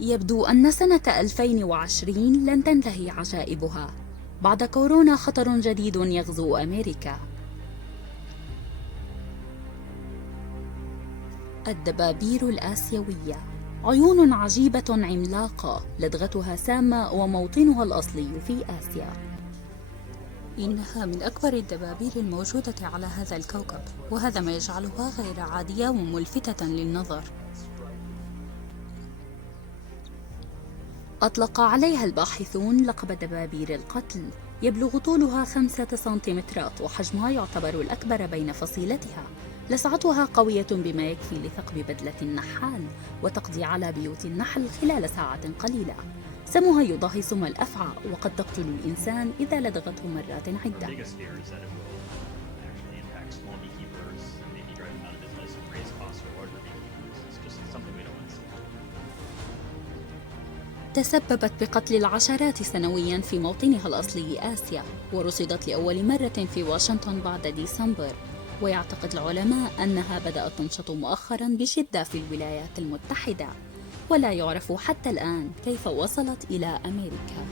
يبدو أن سنة 2020 لن تنتهي عجائبها. بعد كورونا خطر جديد يغزو أمريكا. الدبابير الآسيوية، عيون عجيبة عملاقة لدغتها سامة وموطنها الأصلي في آسيا. إنها من أكبر الدبابير الموجودة على هذا الكوكب، وهذا ما يجعلها غير عادية وملفتة للنظر. أطلق عليها الباحثون لقب دبابير القتل. يبلغ طولها 5 سنتيمترات وحجمها يعتبر الأكبر بين فصيلتها. لسعتها قوية بما يكفي لثقب بدلة النحال وتقضي على بيوت النحل خلال ساعات قليلة. سمها يضاهي سم الأفعى، وقد تقتل الإنسان إذا لدغته مرات عدة. تسببت بقتل العشرات سنوياً في موطنها الأصلي آسيا، ورصدت لأول مرة في واشنطن بعد ديسمبر. ويعتقد العلماء أنها بدأت تنشط مؤخراً بشدة في الولايات المتحدة، ولا يعرف حتى الآن كيف وصلت إلى أمريكا.